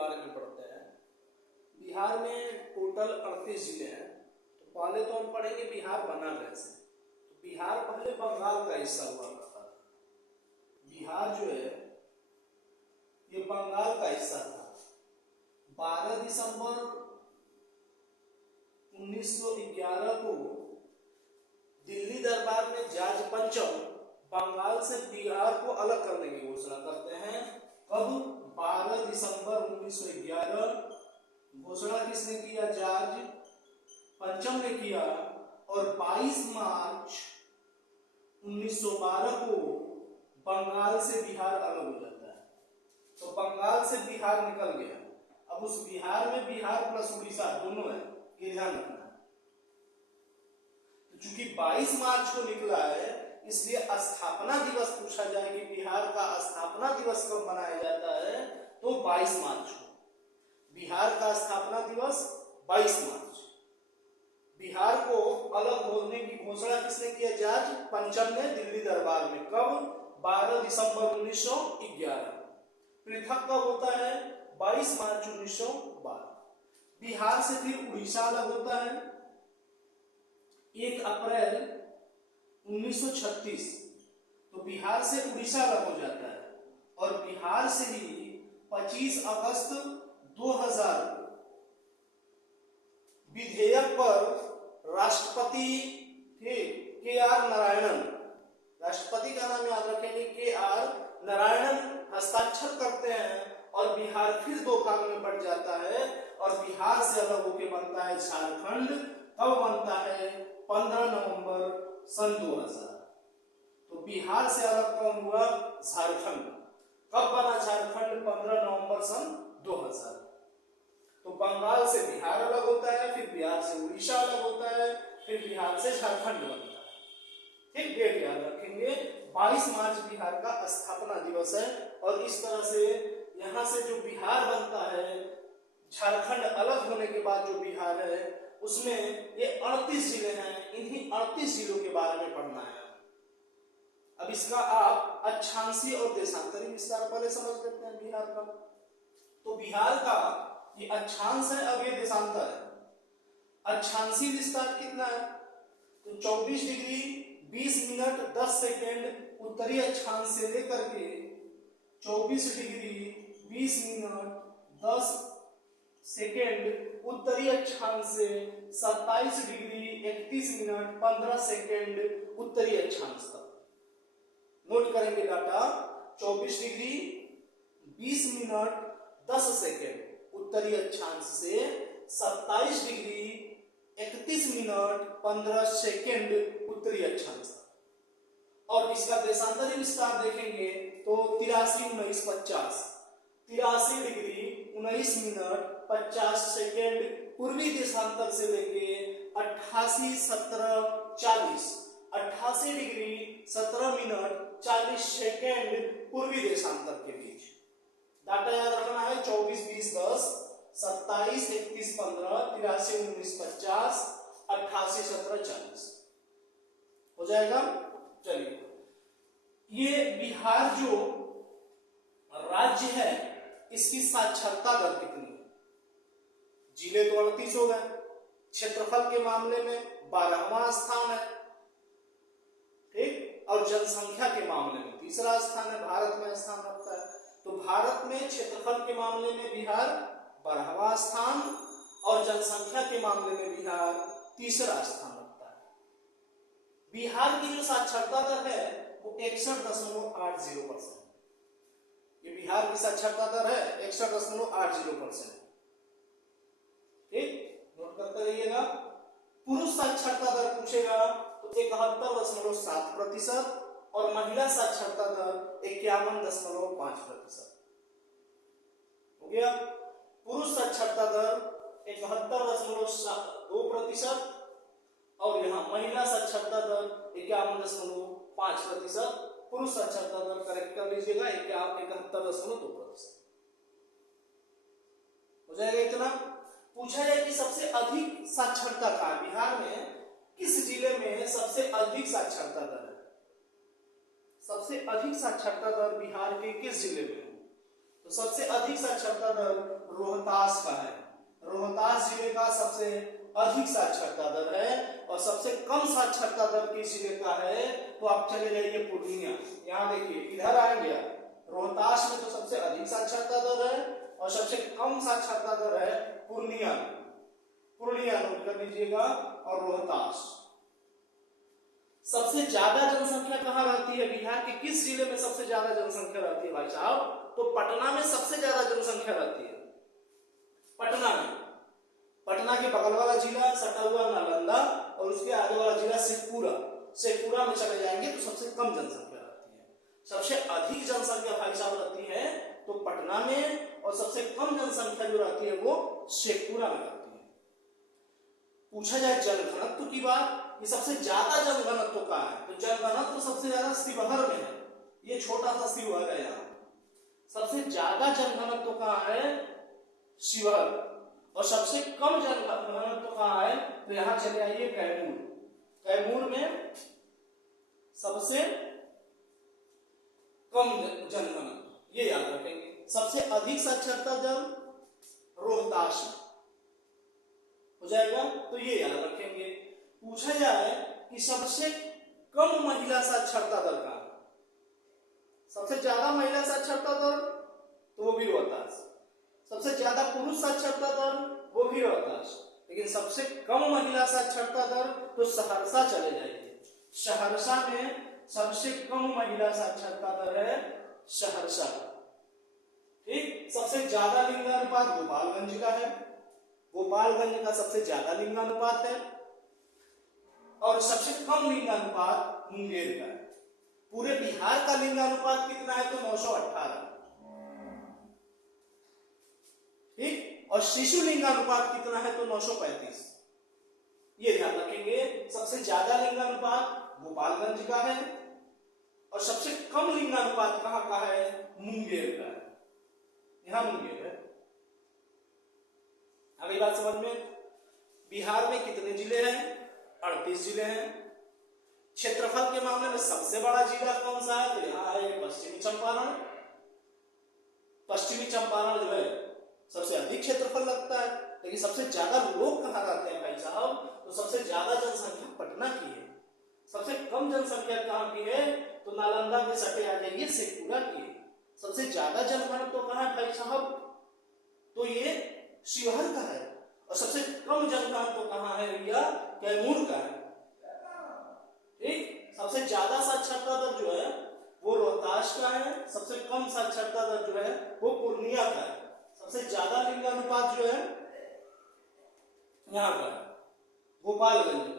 बारे में पढ़ते हैं। बिहार में टोटल 38 जिले हैं। तो पहले तो हम पढ़ेंगे बिहार बना कैसे। तो बिहार पहले बंगाल का हिस्सा हुआ करता था। बिहार जो है ये बंगाल का हिस्सा था। 12 दिसंबर 1911 को दिल्ली दरबार में जॉर्ज पंचम बंगाल से बिहार को अलग करने की घोषणा करते हैं। कब? 12 दिसंबर 1911 घोषणा किसने किया? जॉर्ज पंचम ने किया। और 22 मार्च 1912 को बंगाल से बिहार अलग हो जाता है। तो बंगाल से बिहार निकल गया। अब उस बिहार में बिहार प्लस उड़ीसा दोनों है, ये ध्यान रखना है। तो चूंकि 22 मार्च को निकला है, इसलिए स्थापना दिवस पूछा जाए कि बिहार का स्थापना दिवस कब मनाया जाता है, तो 22 मार्च को। बिहार का स्थापना दिवस 22 मार्च। बिहार को अलग होने की घोषणा किसने किया? जॉर्ज पंचम ने दिल्ली दरबार में। कब? 12 दिसंबर 1911। पृथक कब होता है? 22 मार्च 1912। बिहार से फिर उड़ीसा अलग होता है 1 अप्रैल 1936। तो बिहार से उड़ीसा अलग हो जाता है। और बिहार से ही 25 अगस्त 2000 विधेयक पर राष्ट्रपति के.आर. नारायणन, राष्ट्रपति का नाम याद रखेंगे, के.आर. नारायणन हस्ताक्षर करते हैं और बिहार फिर 2 भाग में बढ़ जाता है और बिहार से अलग होकर बनता है झारखंड। कब बनता है? 15 नवंबर सन 2000। तो बिहार से अलग कौन हुआ? झारखंड। कब बना झारखंड? 15 नवंबर सन 2000। तो बंगाल से बिहार अलग होता है, फिर बिहार से उड़ीसा अलग होता है, फिर बिहार से झारखंड बनता है। ठीक, डेट याद रखेंगे। 22 मार्च बिहार का स्थापना दिवस है। और इस तरह से यहाँ से जो बिहार बनता है, झारखंड अलग होने के बाद जो बिहार है, उसमें ये 38 जिले हैं। इन्हीं 38 जिलों के बारे में पढ़ना है। अब इसका आप अक्षांशीय और देशांतरी विस्तार पहले समझ लेते हैं बिहार का। तो बिहार का ये अक्षांश है, अब ये देशांतर है। अक्षांशीय विस्तार कितना है? तो 24 डिग्री 20 मिनट 10 सेकेंड उत्तरी अक्षांश से लेकर के 24 डिग्री 20 मिनट 10 सेकेंड उत्तरी अक्षांश से 27 डिग्री 31 मिनट 15 सेकेंड उत्तरी अक्षांश तक। नोट करेंगे डाटा। 24 डिग्री 20 मिनट 10 सेकेंड उत्तरी अक्षांश से 27 डिग्री 31 मिनट 15 सेकेंड उत्तरी अक्षांश तक। और इसका देशांतरी विस्तार देखेंगे तो 83 19 50 83 डिग्री 19 मिनट 50 सेकेंड पूर्वी देशांतर से लेके 88 17 40 88 डिग्री 17 मिनट 40 सेकेंड पूर्वी देशांतर के बीच। डाटा याद रखना है। 24 20 10 27 31 15 83 19 50 88 17 40 हो जाएगा। चलिए, ये बिहार जो राज्य है, इसकी साक्षरता दर कितनी है? जिले तो 38 हो गए। क्षेत्रफल के मामले में 12वां स्थान है। ठीक। और जनसंख्या के मामले में 3रा स्थान है। भारत में स्थान रखता है। तो भारत में क्षेत्रफल के मामले में बिहार 12वां स्थान और जनसंख्या के मामले में बिहार 3रा स्थान रखता है। बिहार की जो साक्षरता दर है वो 61.80%। ये बिहार की साक्षरता दर है 61.80%। ठीक, नोट करते रहिएगा। पुरुष साक्षरता दर पूछेगा तो 71.7% और महिला साक्षरता दर 51.5%। हो गया। पुरुष साक्षरता दर 71.2% और यहाँ महिला साक्षरता दर 51.5%। पुरुष साक्षरता दर करेक्ट कर लीजिएगा 71.2%। हो जाएगा इतना। पूछा जाए कि सबसे अधिक साक्षरता कहाँ है बिहार में, किस जिले में सबसे अधिक साक्षरता दर है? सबसे अधिक साक्षरता दर बिहार के किस जिले में? तो सबसे अधिक साक्षरता दर रोहतास का है। रोहतास जिले का सबसे अधिक साक्षरता दर है और सबसे कम साक्षरता दर किस जिले का है, तो आप चले जाइए पूर्णिया। यहाँ देखिए इधर आएंगे, रोहतास में तो सबसे अधिक साक्षरता दर है और सबसे कम साक्षरता दर है पूर्णिया। पूर्णिया नोट कर लीजिएगा और रोहतास। सबसे ज्यादा जनसंख्या कहाँ रहती है, बिहार के किस जिले में सबसे ज्यादा जनसंख्या रहती है भाई साहब, तो पटना में सबसे ज्यादा जनसंख्या रहती है। पटना में, पटना के बगल वाला जिला सटा हुआ नालंदा और उसके आगे वाला जिला शेखपुरा, शेखपुरा में चले जाएंगे तो सबसे कम जनसंख्या रहती है। सबसे अधिक जनसंख्या भाई साहब रहती है तो पटना में और सबसे कम जनसंख्या जो रहती है वो शेखपुरा में रहती है। पूछा जाए जनघनत्व की बात, ये सबसे ज्यादा जनघनत्व का है, तो जनघनत्व सबसे ज्यादा शिवहर में है। ये छोटा सा शिवहर है, यहाँ सबसे ज्यादा जनघनत्व कहाँ है, शिवहर। और सबसे कम जनघनत्व कहाँ है, तो यहाँ चले आइए कैमूर। कैमूर में सबसे कम जनघनत्व, ये याद रखेंगे। सबसे अधिक साक्षरता दर रोहतास में हो जाएगा, तो ये याद रखेंगे। पूछा जाए कि सबसे कम महिला साक्षरता दर का, सबसे ज्यादा महिला साक्षरता दर तो वो भी रोहतास, सबसे ज्यादा पुरुष साक्षरता दर वो भी रोहतास, लेकिन सबसे कम महिला साक्षरता दर तो सहरसा चले जाइए। सहरसा में सबसे कम महिला साक्षरता दर है सहरसा। ठीक, सबसे ज्यादा लिंगानुपात गोपालगंज का है, गोपालगंज का सबसे ज्यादा लिंगानुपात है और सबसे कम लिंगानुपात मुंगेर का है। पूरे बिहार का लिंगानुपात कितना है, तो 918। ठीक, और शिशु लिंगानुपात कितना है, तो 935। ये ध्यान रखेंगे। सबसे ज्यादा लिंगानुपात गोपालगंज का है और सबसे कम लिंगानुपात कहां का है, मुंगेर का है। यहां मुंगेर है। अगली बात समझ में, बिहार में कितने जिले हैं, 38 जिले हैं। क्षेत्रफल के मामले में सबसे बड़ा जिला कौन सा है, तो यहाँ है पश्चिमी चंपारण। पश्चिमी चंपारण जो है सबसे अधिक क्षेत्रफल लगता है, लेकिन सबसे ज्यादा लोग कहाँ रहते हैं भाई साहब, तो सबसे ज्यादा जनसंख्या पटना की है। सबसे कम जनसंख्या कहाँ की है, तो नालंदा के सटे आ जाइए शेखपुरा की है। सबसे ज्यादा जनघनत्व तो कहाँ है भाई साहब, तो ये शिवहर का है। और सबसे कम जनघनत्व तो कहाँ है भैया, कैमूर का है। ठीक, सबसे ज्यादा साक्षरता दर जो है वो रोहतास का है, सबसे कम साक्षरता दर जो है वो पूर्णिया का है। सबसे ज्यादा लिंगानुपात जो है यहाँ का गोपालगंज का।